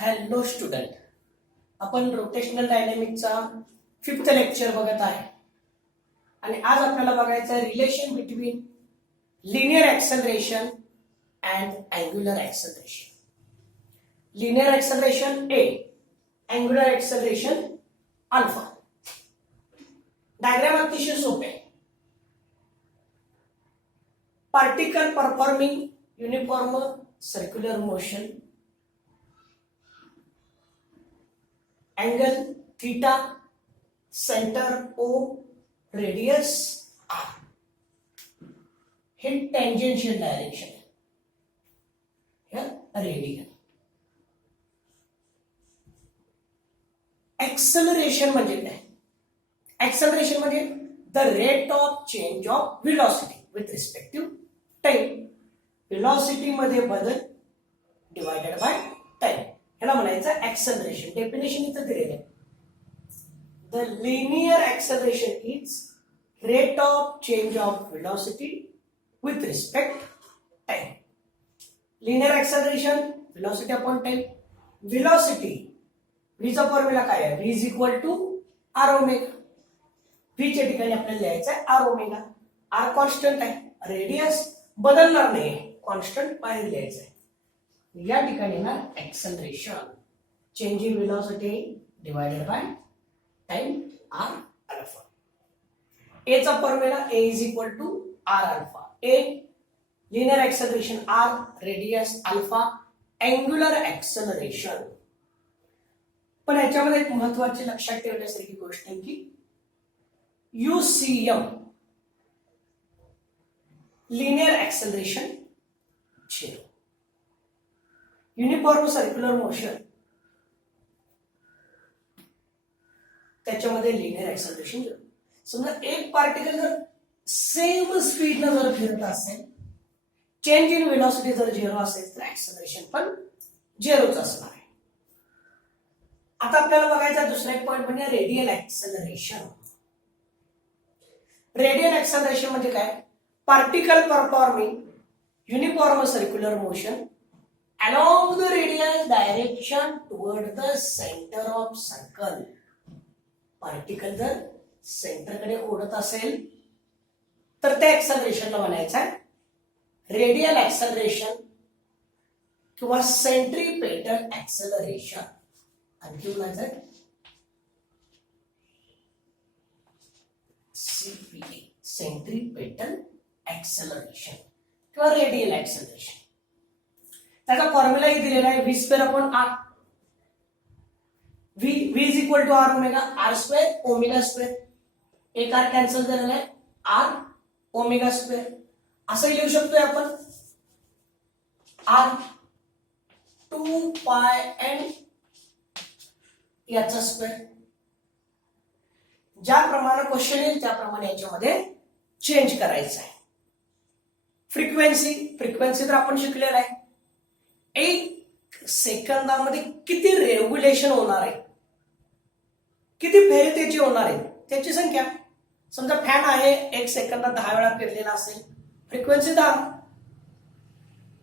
Hello student, आपण rotational डायनॅमिकचा 5th lecture बघत आहे आणि आज आपल्याला बघायचं आहे relation between linear acceleration and angular acceleration. Linear acceleration A, angular acceleration alpha. Diagram अतिशय सोपे आहे. Particle performing uniform circular motion, angle theta, centre O, radius R. हे टेंजेन्शियल डायरेक्शन आहे, रेडियल. एक्सेलरेशन म्हणजे काय? एक्सेलरेशन म्हणजे the rate of change of velocity with respect to time. Velocity मध्ये बदल डिवायडेड बाय टाइम, ह्याला म्हणायचं एक्सेलरेशन. डेफिनेशन इथं दिलेलं आहे. The linear acceleration is rate of change of velocity with respect time. Linear acceleration velocity upon time. Velocity, व्हीचा formula काय आहे? V is equal to R omega. व्हीच्या ठिकाणी आपल्याला लिहायचं आहे आर ओमेगा. आर कॉन्स्टंट आहे, रेडियस बदलणार नाही, कॉन्स्टंट बाहेर लिहायचं आहे. या ठिकाणी ना acceleration, change in velocity divided by time R alpha. A चा formula A is equal to R alpha. A linear acceleration R, radius alpha, angular acceleration. पण याच्यामध्ये एक महत्वाची लक्षात ठेवण्यासारखी गोष्ट आहे की UCM linear acceleration 0, uniform circular motion त्याच्यामध्ये लिनियर एक्सेलरेशन 0. समजा एक पार्टिकल जर सेम स्पीडनं जर फिरत असेल, चेंज इन व्हेलॉसिटी जर 0 असेल तर एक्सेलरेशन पण 0च असणार आहे. आता आपल्याला बघायचा दुसरा एक पॉइंट म्हणजे रेडियल एक्सेलरेशन. रेडियल एक्सेलरेशन म्हणजे काय? Particle performing uniform circular motion along the radial direction toward the center of circle. Particle जर सेंटरकडे ओढत असेल तर त्या एक्सेलरेशनला म्हणायचं आहे रेडियल एक्सेलरेशन किंवा सेंट्रीपेटल एक्सेलरेशन. आणखी म्हणायचं आहे CPA, सेंट्रीपेटल एक्सेलरेशन किंवा रेडियल एक्सेलरेशन. त्याचा फॉर्म्युलाही दिलेला आहे v square upon r. V is equal to R omega, r square omega square. एक आर कॅन्सल झालेला आहे, आर ओमेगा स्क्वेअर. असं लिहू शकतोय आपण आर 2 पाय एन याचा स्क्वेअर. ज्याप्रमाणे क्वेश्चन येईल त्याप्रमाणे याच्यामध्ये चेंज करायचं आहे. फ्रिक्वेन्सी तर आपण शिकलेला आहे. एक सेकंदामध्ये किती रेग्युलेशन होणार आहे, किती फेरे त्याची होणार आहे, त्याची संख्या. समजा फॅन आहे, एक सेकंदात 10 वेळा फिरलेला असेल, फ्रिक्वेन्सी 10.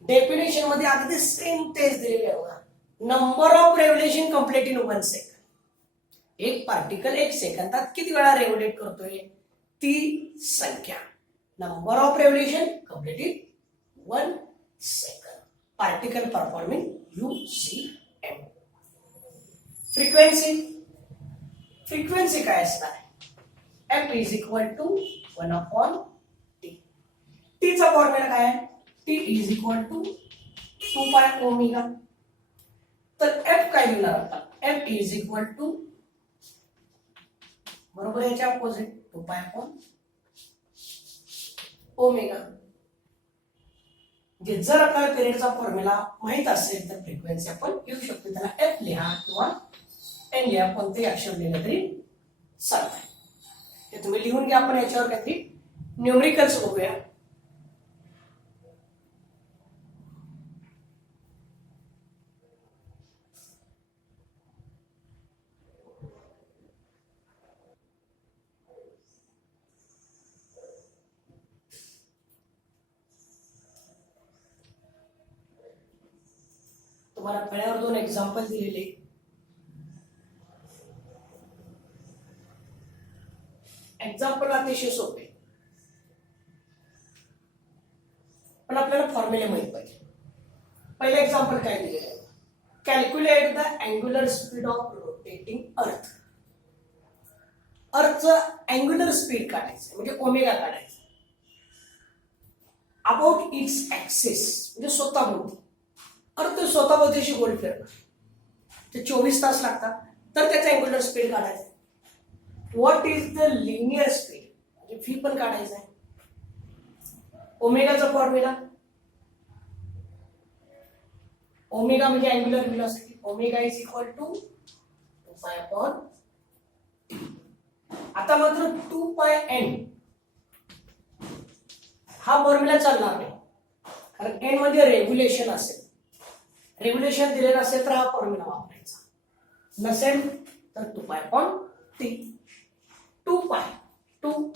डेफिनेशन मध्ये अगदी सेम तेच दिलेले आहे. Number of revolution complete in 1 second. एक पार्टिकल एक सेकंदात किती वेळा रेव्होल्यूट करतोय ती संख्या. Number of revolution complete in 1 second. Particle performing UCM. Frequency काय असणार? F is equal to 1 upon T. टीचा फॉर्म्युला काय आहे? T इज इक्वल टू 2 पाय ओमेगा. तर F काय लिहिणार आता? F इज इक्वल टू, बरोबर याच्या अपोजिट, 2 पाय अपॉन ओमेगा. म्हणजे जर आपल्याला पिरियडचा फॉर्म्युला माहित असेल तर फ्रिक्वेन्सी आपण घेऊ शकतो. त्याला एफ लिहा किंवा एन लिहा, कोणतेही अक्षर लिहिलं तरी चालतंय. ते तुम्ही लिहून घ्या. आपण याच्यावर काहीतरी न्यूमरिकल्स बघूया. तुम्हाला फळ्यावर 2 एक्झाम्पल दिलेले. एक्झाम्पल अतिशय सोपे, पण आपल्याला फॉर्म्युले माहित पाहिजे. पहिलं एक्झाम्पल काय दिलेलं आहे? Calculate the angular speed of rotating अर्थ. अर्थचं अँग्युलर स्पीड काढायचं म्हणजे ओमेगा काढायचं अबाउट इट्स ऍक्सिस, म्हणजे स्वतःभोवती. अर्थ स्वतःभोवतीशी गोल फिरणार ते 24 तास लागतात, तर त्याचं अँग्युलर स्पीड काढायचं. What is the linear speed, म्हणजे व्ही पण काढायचं आहे. ओमेगाचा फॉर्म्युला, ओमेगा म्हणजे angular velocity. Omega is equal to 2 pi upon. आता मात्र 2 पाय एन हा फॉर्म्युला चालणार नाही, कारण एन मध्ये रेग्युलेशन असेल. रेग्युलेशन दिलेलं असेल तर हा फॉर्म्युला वापरायचा, नसेल तर 2 पाय अपॉन टी. 2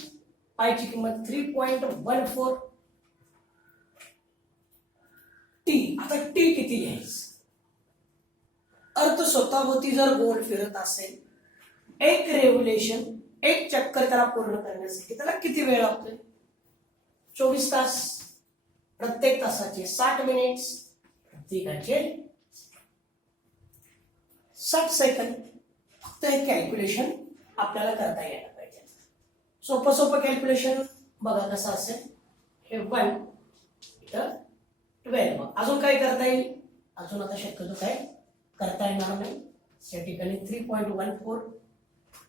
पायची किंमत 3.14 टी. आता टी किती लिहायचं? अर्थ स्वतःभोवती जर गोल फिरत असेल, एक रेव्होल्युशन, एक चक्कर त्याला पूर्ण करण्यासाठी त्याला किती वेळ लागतोय? 24 तास. प्रत्येक तासाचे 60 मिनिट्स, प्रत्येकाचे 60 सेकंद. फक्त हे कॅल्क्युलेशन आपल्याला करता यायला पाहिजे. सोपं सोपं कॅल्क्युलेशन बघा कसं असेल. हे 1 इथं 12. अजून काय करता येईल? अजून आता शक्यतो काय करता येणार नाही. या ठिकाणी 3.14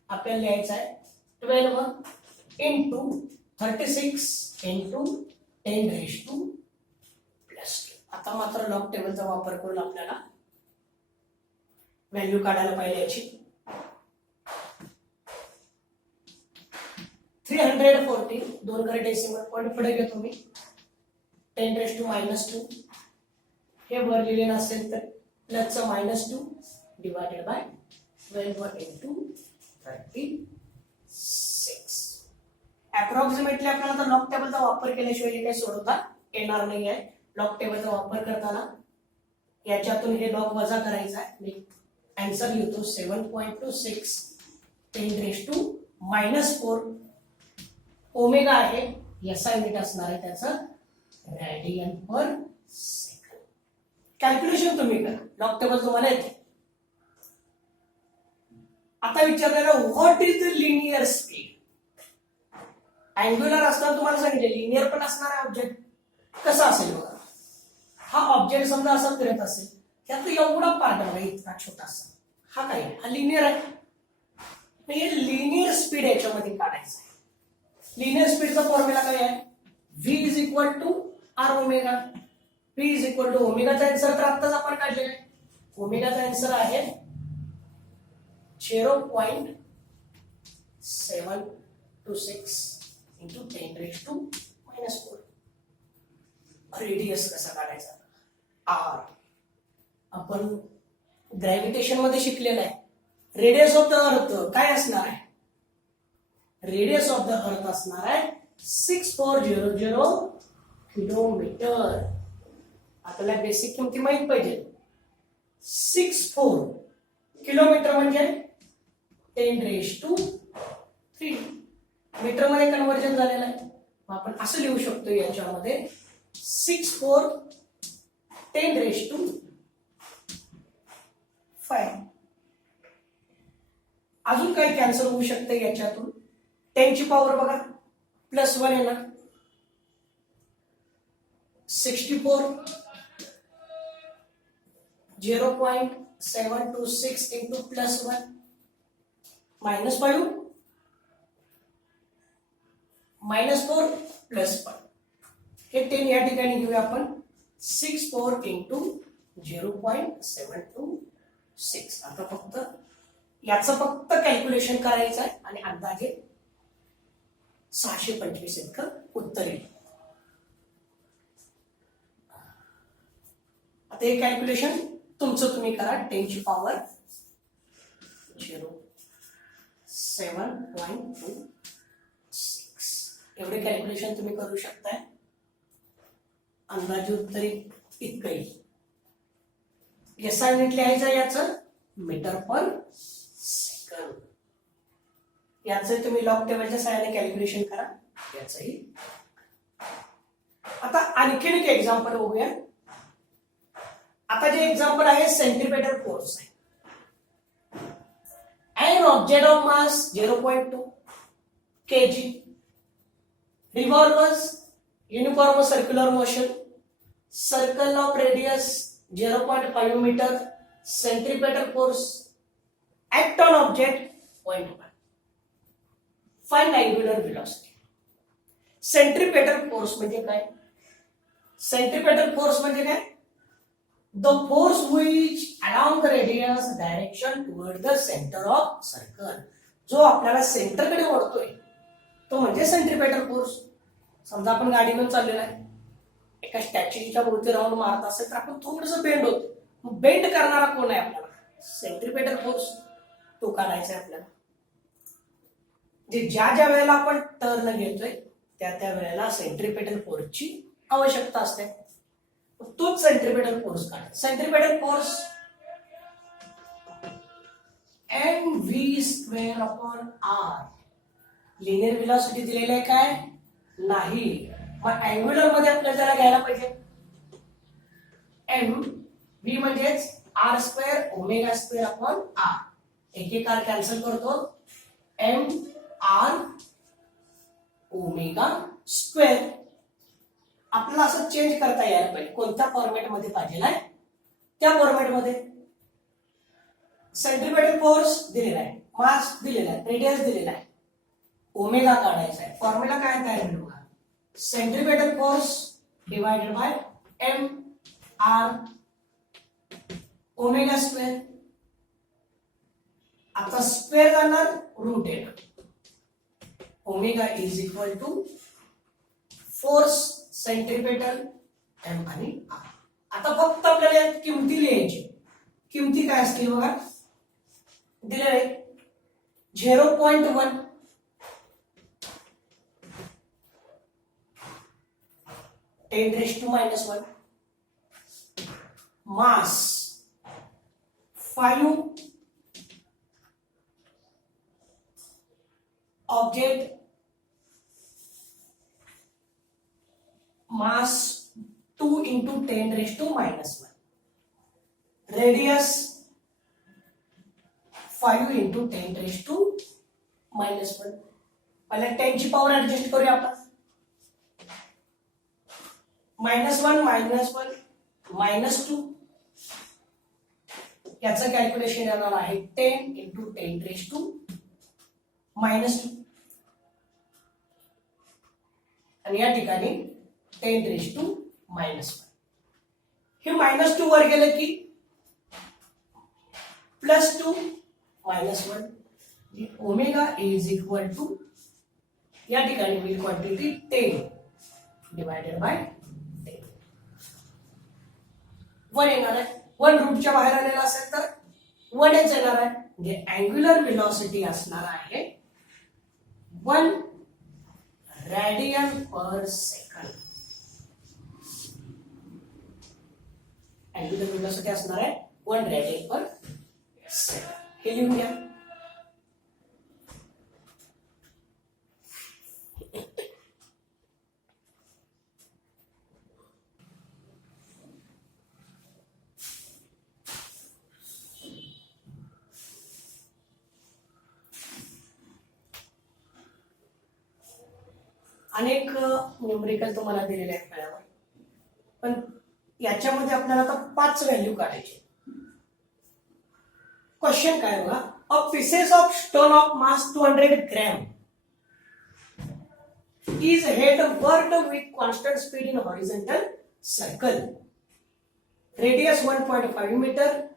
आपल्याला लिहायचं आहे. 12 इंटू 36 इंटू 10⁻². आता मात्र लॉग टेबलचा वापर करून आपल्याला व्हॅल्यू काढायला पाहिजे याची. 340 2 कडे डेसिमल पॉईंट पुढे घेतो मी. 10⁻². हे वर लिहिलेलं असेल तर प्लसचं -2 डिवायडेड बाय 12 इंटू 36. अप्रॉक्सिमेटली आपल्याला तर लॉग टेबलचा वापर केल्याशिवाय हे काही सोडवता येणार नाही आहे. लॉग टेबलचा वापर करताना याच्यातून हे लॉग वजा करायचा आहे. मी आन्सर लिहितो 7.26 10⁻⁻4. ओमेगा आहे, SI युनिट असणार आहे त्याचं रेडियन पर सेकंड. कॅल्क्युलेशन तुम्ही करा, लॉग टेबल तुम्हाला येते. आता विचारलेलं what is the linear speed. Angular असताना तुम्हाला सांगितले लिनियर पण असणार आहे ऑब्जेक्ट. कसं असेल बघा, हा ऑब्जेक्ट समजा असा फिरत असेल, त्यात एवढा पार्ट आहे इतका छोटासा, हा काय हा लिनियर आहे. हे लिनियर स्पीड याच्यामध्ये काढायचं आहे. लिनियर स्पीडचा फॉर्म्युला काय आहे? v is equal to R omega. v is equal to ओमेगाचा आन्सर तर आत्ताच आपण काढलेला आहे. ओमेगाचा आन्सर आहे 0.726 इंटू 10⁻⁻4. रेडियस कसा काढायचा? आर. आपण ग्रॅव्हिटेशन मध्ये शिकलेलं आहे. रेडियस ऑफ द अर्थ काय असणार आहे? रेडियस ऑफ द अर्थ असणार आहे 6400 किलोमीटर. आपल्याला बेसिक किमती माहित पाहिजे. 64 किलोमीटर म्हणजे 10⁻³ मीटर मध्ये कन्व्हर्जन झालेलं आहे. आपण असं लिहू शकतो याच्यामध्ये 64 10⁻⁵. अजून काही कॅन्सल होऊ शकते याच्यातून. 10 ची पॉवर बघा +1 येणार. 64 0.726 इंटू +1 -5 -4 +1. हे 10 या ठिकाणी घेऊया आपण. 64 इंटू 0.726. आता फक्त याचं फक्त कॅल्क्युलेशन करायचं आहे आणि अंदाजे 625 इतकं उत्तर येईल. आता हे कॅल्क्युलेशन तुमचं तुम्ही करा. 10 ची पॉवर 0.726 एवढे कॅल्क्युलेशन तुम्ही करू शकताय. अंदाजे उत्तर इतकं येईल. SI युनिट लिहायचं याचं मीटर पर सेकंड. याचं तुम्ही लॉग टेबलच्या सहाय्याने कॅल्क्युलेशन करा याचंही. आता आणखीन एक एक्झाम्पल बघूया. आता जे एक्झाम्पल आहे सेंट्रिपेटल फोर्स आहे. An object of mass 0.2 kg revolves uniform circular motion, circle of radius 0.5 meter, centripetal force act on object 0.1. Find angular velocity. Centripetal force म्हणजे काय? Centripetal force म्हणजे काय? The force which along the radius direction toward the center of circle. जो आपल्याला सेंटरकडे वळतोय तो म्हणजे centripetal force. समजा आपण गाडी घेऊन चाललेलो आहे, एका स्टॅच्यूच्या भोवती राऊंड मारत असेल तर आपण थोडंसं बेंड होतो. मग बेंड करणारा कोण आहे आपल्याला? Centripetal force. तो काढायचा आहे आपल्याला. जे ज्या ज्या वेळेला आपण टर्न घेतोय त्या वेळेला सेंट्रिपेटल फोर्सची आवश्यकता असते. तोच सेंट्रिपेटल फोर्स काढा. Centripetal force mv²/r. Linear velocity दिलेली आहे काय? नाही. मग अँग्युलर मध्ये आपल्याला जरा घ्यायला पाहिजे. mv म्हणजेच r²ω²/r. एक r कॅन्सल करतो. mr². आपल्याला असं चेंज करता यायला पाहिजे. कोणत्या फॉर्मॅट मध्ये पाहिजे आहे त्या फॉर्मॅट मध्ये. सेंट्रिपेटल फोर्स दिलेला आहे, मास दिलेला आहे, रेडियस दिलेला आहे, ओमेगा काढायचा आहे. फॉर्म्युला काय तयार होईल बघा. Centripetal force divided by m R omega square. आता स्क्वेअर जाणार रूट येणार. Omega is equal to force centripetal m आणि आर. आता फक्त आपल्याला या किमती लिहायची. किमती काय असतील बघा. दिले आहे 0.1 10⁻⁻1 मास 5 object mass 2 into 10⁻⁻1 radius 5 into 10⁻⁻1. पहले 10 ची पावर ऍडजस्ट करूया आपण. -1 -1 -2 याचं कॅल्क्युलेशन येणार आहे 10 into 10⁻⁻2 आणि या ठिकाणी 10⁻⁻1. हे -2 वर गेलं की +2 -1. ओमेगा इज इक्वल टू या ठिकाणी होईल क्वांटिटी 10 डिवायडेड बाय 10. 1 येणार आहे. 1 रूटच्या बाहेर आलेला असेल तर 1च येणार आहे. म्हणजे अँग्युलर व्हेलॉसिटी असणार आहे 1 रेडियन पर सेकंड. अँग्युलर व्हेलॉसिटी असणार आहे 1 रेडियन पर सेकंड. हे लिहून घ्या. अनेक न्यूमरिकल तुम्हाला दिलेले आहेत फळ्यावर, पण याच्यामध्ये आपल्याला आता 5 व्हॅल्यू काढायचे. क्वेश्चन काय बघा. A pieces of stone of mass 200 gram is held worked with constant speed in horizontal circle, radius 1.5 meter,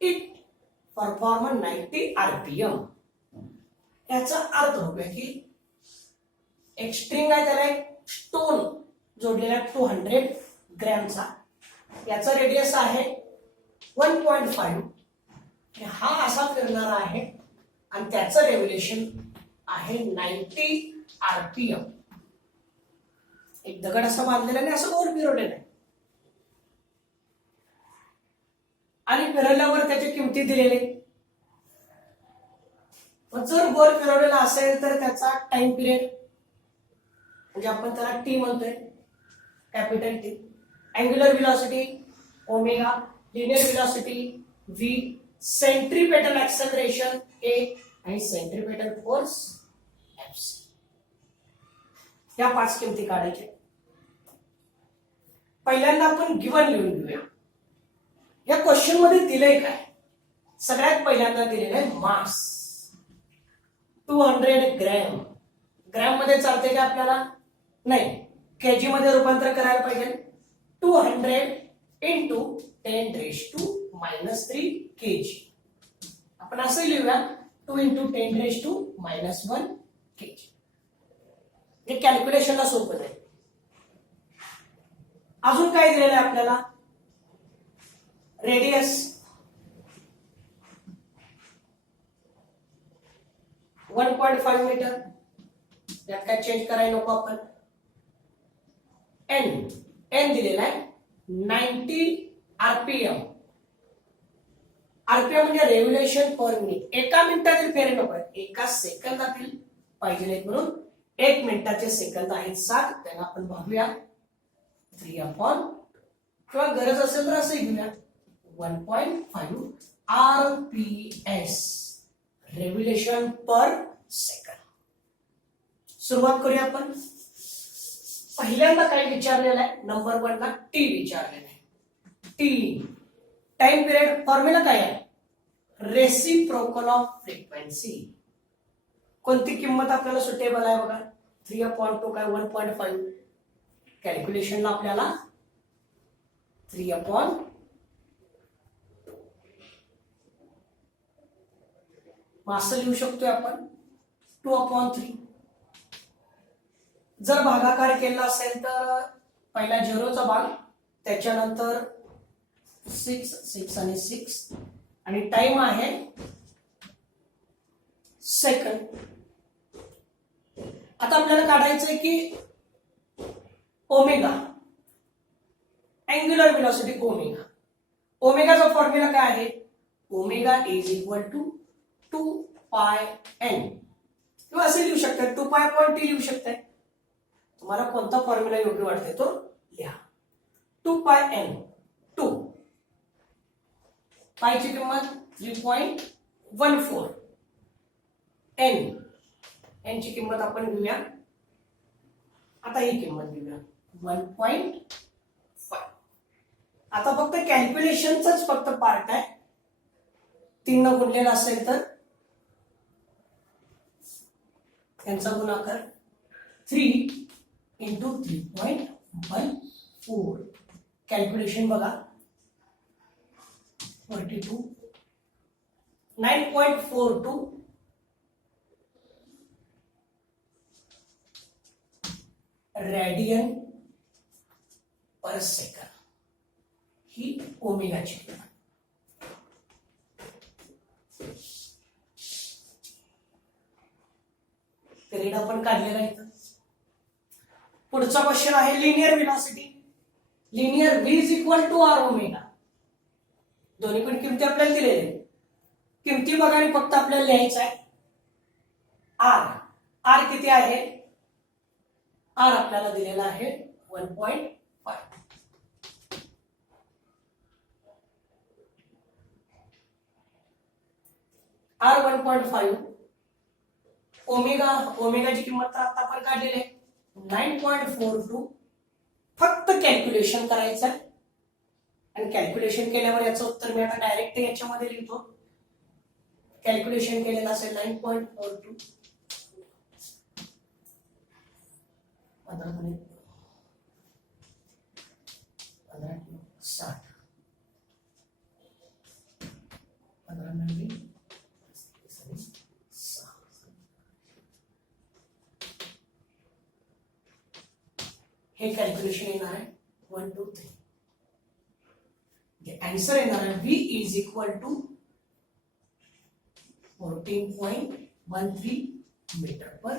it perform 90 rpm. याचा अर्थ होतोय की एक स्ट्रिंग आहे, त्याला एक स्टोन जोडलेला 200 ग्रॅमचा, याचा रेडियस आहे 1.5. हा असा फिरणारा आहे आणि त्याचं रेव्होल्यूशन आहे 90 rpm. एक दगड असा बांधलेला नाही, असं गोल फिरवलेला आहे. आणि फिरवल्यावर त्याच्या किमती दिलेले. जर गोल फिरवलेला असेल तर त्याचा टाइम पिरियड म्हणजे आपण त्याला टी म्हणतोय, capital T. Angular velocity omega, linear velocity V, centripetal acceleration A आणि सेंट्रीपेटल फोर्स एफ. या 5 किमती काढायच्या. पहिल्यांदा आपण गिवन लिहून घेऊया. या क्वेश्चन मध्ये दिलंय काय? सगळ्यात पहिल्यांदा दिलेलं आहे मास 200 ग्रॅम. ग्रॅम मध्ये चालते का आपल्याला? नाही, केजी मध्ये रूपांतर करायला पाहिजे. 200 इंटू 10⁻³ केजी. आपण असं लिहूया 2 इंटू 10⁻⁻1 केजी. हे कॅल्क्युलेशनला सोपं आहे. अजून काय दिलेलं आहे आपल्याला? Radius 1.5 metre. यात काय चेंज करायला नको आपण. एन दिलेला आहे 90 आरपीएम. आरपीएम म्हणजे रेव्होल्यूशन पर मिनिट. एका मिनिटातील फेरे नको, एका सेकंदातील पाहिजे, म्हणून 1 मिनिटाचे सेकंद आहेत 7. त्यांना आपण बघूया 3/, किंवा गरज असेल तर असं घेऊया 1.5 आरपीएस, रेव्होल्यूशन पर सेकंद. सुरुवात करूया आपण. पहिल्यांदा काय विचारलेलं आहे? नंबर 1 ला टी विचारलेलं आहे. टी टाइम पिरियड फॉर्म्युला काय आहे? Reciprocal of frequency. कोणती किंमत आपल्याला सुटेबल आहे बघा? 3/2 काय 1.5. कॅल्क्युलेशनला आपल्याला 3/2 असं लिहू शकतोय आपण 2/3. जर भागाकार केला असेल तर पहिला 0चा भाग, त्याच्यानंतर 6 आणि 6, आणि टाइम आहे सेकंड. आता आपल्याला काढायचंय की ओमेगा, अँग्युलर व्हेलॉसिटी ओमेगा. ओमेगाचा फॉर्म्युला काय आहे? Omega is equal to 2πn, किंवा असे लिहू शकतात 2π/t लिहू शकताय. तुम्हाला कोणता फॉर्म्युला योग्य वाटतोय तो लिहा. 2πn. 2 पायची किंमत 3.14. एन ची किंमत आपण घेऊया. आता ही किंमत घेऊया 1.5. आता फक्त कॅल्क्युलेशनचाच फक्त पार्ट आहे. 3 न गुणलेला असेल तर त्यांचा गुणाकार 3 इंटू 3.14. कॅल्क्युलेशन बघा 42 9.42 रेडियन पर सेकंद. ही ओमेगाची किंमत. पिरियड आपण काढलेला आहे. पुढचा क्वेश्चन आहे linear velocity. Linear v is equal to R omega. दोन्ही पण किमती आपल्याला दिलेल्या आहेत. किमती बघा आणि फक्त आपल्याला लिहायचं आहे आर किती आहे? आर आपल्याला दिलेला आहे 1.5. आर 1.5. ओमेगाची किंमत तर आता आपण काढलेली आहे 9.42. फक्त कॅल्क्युलेशन करायचं आहे, आणि कॅल्क्युलेशन केल्यावर याचं उत्तर मी आता डायरेक्ट याच्यामध्ये लिहितो. कॅल्क्युलेशन केलेलं असेल 9.42 60 हे कॅल्क्युलेशन येणार आहे 1 2 3. आन्सर येणार आहे V is equal to 14.13 metre per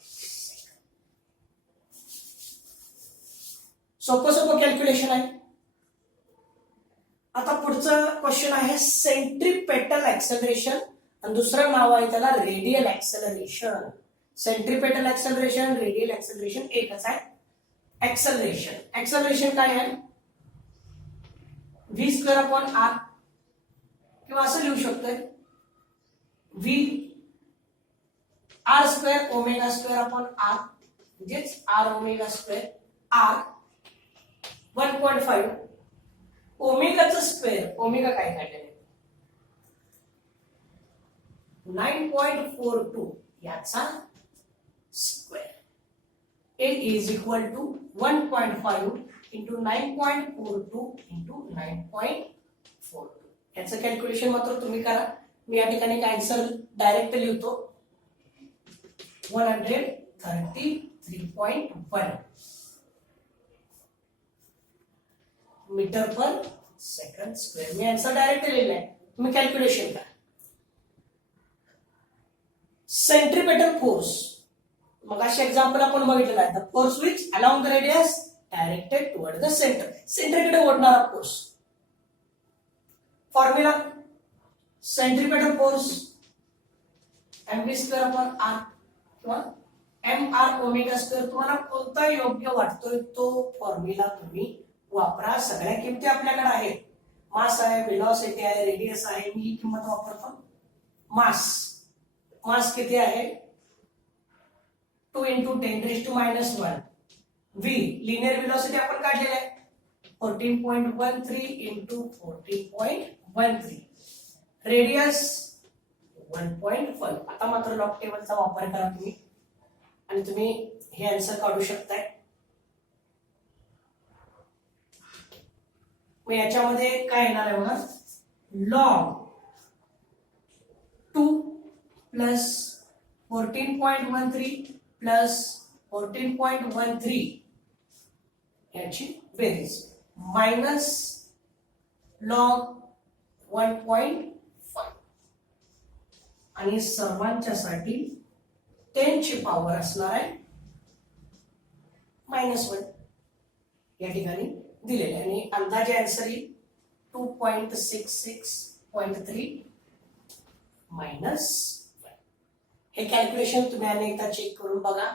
second. सोपं कॅल्क्युलेशन आहे. आता पुढचं पुढचं क्वेश्चन आहे सेंट्रीपेटल ऍक्सेलरेशन आणि दुसरं नाव आहे त्याला radial acceleration. Centripetal acceleration, radial acceleration एकच आहे. ऍक्सेलरेशन काय आहे? व्ही स्क्वेअर अपॉन आर, किंवा असं लिहू शकतोय V R square omega square upon R, म्हणजेच आर ओमेगा स्क्वेअर आर 1.5. ओमेगाचं स्क्वेअर, ओमेगा काय काढलेलं आहे 9.42 याचा square is equal to 1.5 into 9.42 into 9.42. याचं कॅल्क्युलेशन मात्र तुम्ही करा. मी या ठिकाणी आन्सर डायरेक्ट लिहितो 133.1 मीटर पर सेकंड स्क्वेअर. मी आन्सर डायरेक्ट लिहिलाय, तुम्ही कॅल्क्युलेशन करा. सेंट्रीपेटल फोर्स, मग असे एक्झाम्पल आपण बघितलेलं आहे. The force which along the radius directed toward the center, सेंटरकडे ओढणारा force. Formula centripetal force mv square upon R किंवा एम आर ओमेगा स्क्वेअर. तुम्हाला कोणता योग्य वाटतोय तो फॉर्म्युला तुम्ही वापरा. सगळ्या किमती आपल्याकडे आहेत. मास आहे, वेलॉसिटी आहे, रेडियस आहे. मी ही किंमत वापरतो. मास किती आहे 2 इंटू 10⁻⁻1. व्ही लिनियर वेलॉसिटी आपण काढलेला आहे 14.13 इंटू 14.13. रेडियस 1.5. आता मात्र लॉग टेबलचा वापर करा तुम्ही आणि तुम्ही हे आन्सर काढू शकताय. मग याच्यामध्ये काय येणार आहे बघा, लॉग 2 प्लस 14.13 प्लस 14.13 याची बेरीज मायनस लॉग 1.5 आणि सर्वांच्यासाठी 10 ची पॉवर असणार आहे -1 या ठिकाणी दिलेले. आणि अंदाजे आन्सर येईल 2.66.3 -1. हे कॅल्क्युलेशन तुम्ही अनेकदा चेक करून बघा.